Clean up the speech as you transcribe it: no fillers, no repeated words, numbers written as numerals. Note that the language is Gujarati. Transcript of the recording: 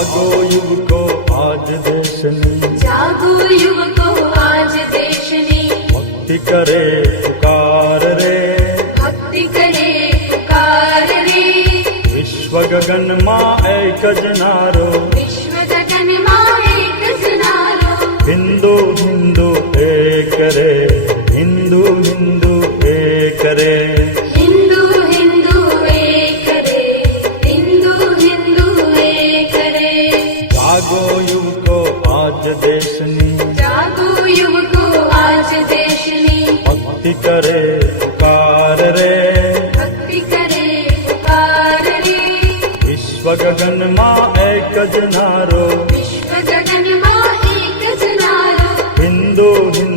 જાગો યુવકો આજ દેશની, જાગો યુવકો આજ દેશની, ભક્તિ કરે પુકાર રે, ભક્તિ કરે પુકાર રે. વિશ્વ ગગનમાં એક જ નારો, વિશ્વ ગગનમાં એક જ નારો, હિન્દુ હિન્દુ એક રે, હિન્દુ હિન્દુ એક રે. હિન્દુ હિન્દુ એક રે, હિન્દુ હિન્દુ એક રે. જાગો યુવકો આજ દેશની, જાગો યુવકો આજ દેશની, ભક્તિ કરે પુકાર રે, ભક્તિ કરે પુકાર રે. વિશ્વ ગગનમાં એક જ નારો, વિશ્વ ગગનમાં એક જ નારો, હિન્દુ હિન્દુ